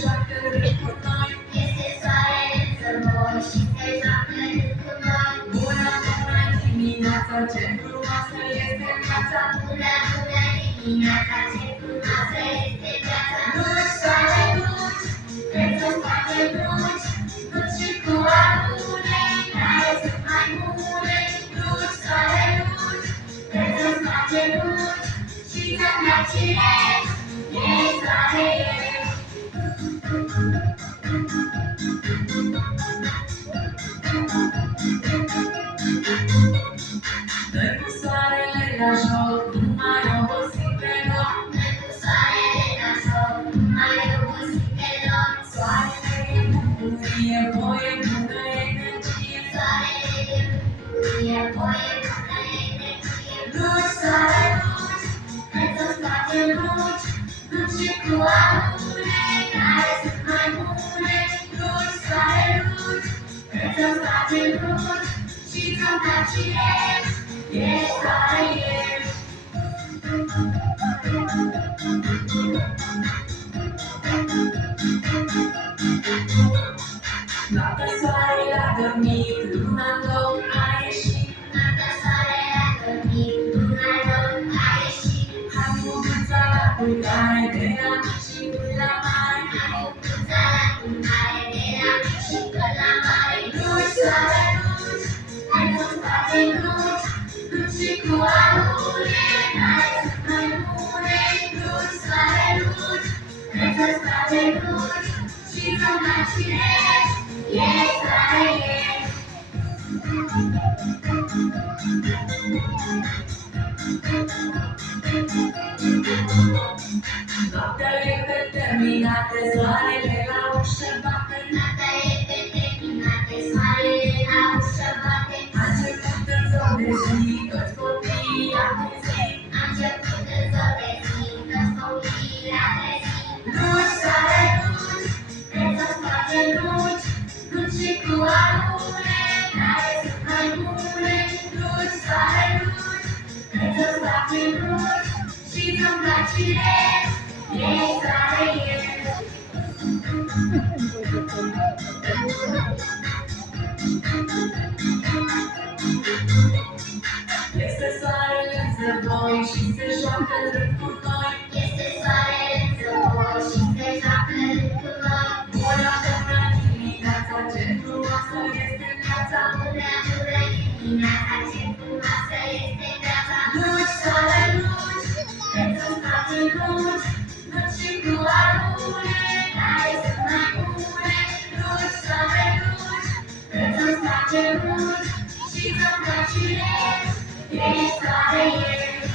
joacă rând cu noi. Este soarele zăbor și se joacă rând cu noi. Bună, bună dimineața, ce frumoasă este viața. Bună, bună dimineața, ce frumoasă este viața. Duci, soare, duci, preț-ți face duci, duci și cu alune, care sunt mai bune. Duci, soare, duci, preț-ți face duci, și ți-mi place ești, ești soare, ești. Noi cu soarele la joc, nu mai obosim deloc. Noi cu soarele la joc, nu mai obosim deloc. Soarele e bucurie, voie bună energie. Soarele e bucurie, voie bună energie. Duci, soare, duci, preț-ți face duci, duci și cu alune, care sunt mai bune. Duci, soare, duci, preț-ți face duci, și ți-mi place ești, ești soare, ești. Noaptea soarele a dormit, luna-n loc a ieșit. Noaptea soarele a dormit, luna loc a ieșit. Hai mânuța la culcare, de la mic și până la mare. Hai mânuța la culcare, de la mic și până la mare. Duci, soare, duci, preț-ți face duci, duci și cu alune, care sunt mai bune. Duci, soare, duci, preț-ți face duci, și ți-mi place ești, ești soare, ești. Noaptea e terminată, soarele la ușă bate. Noaptea e terminată, soarele la ușă bate. A început în zor de zi, toți copiii au trezit. A început în zor de zi, toți copiii au trezit. Duci, soare, duci, preț-ți face duci, duci și cu alune, care sunt mai bune. Duci, soare, duci, preț-ți face duci, și ți-mi place ești, ești soare, ești. Este soarele în zăvoi și se joacă rând cu noi. Este soarele în zăbor și se joacă rând cu noi. Bună, bună dimineața, ce frumoasă este viața. Bună, bună dimineața, ce frumoasă este viața. Duci, soare, duci, preț-ți face duci, duci și cu alune, care sunt mai bune. Duci, soare, duci, preț-ți face duci, și ți-mi place ești, ești soare, ești.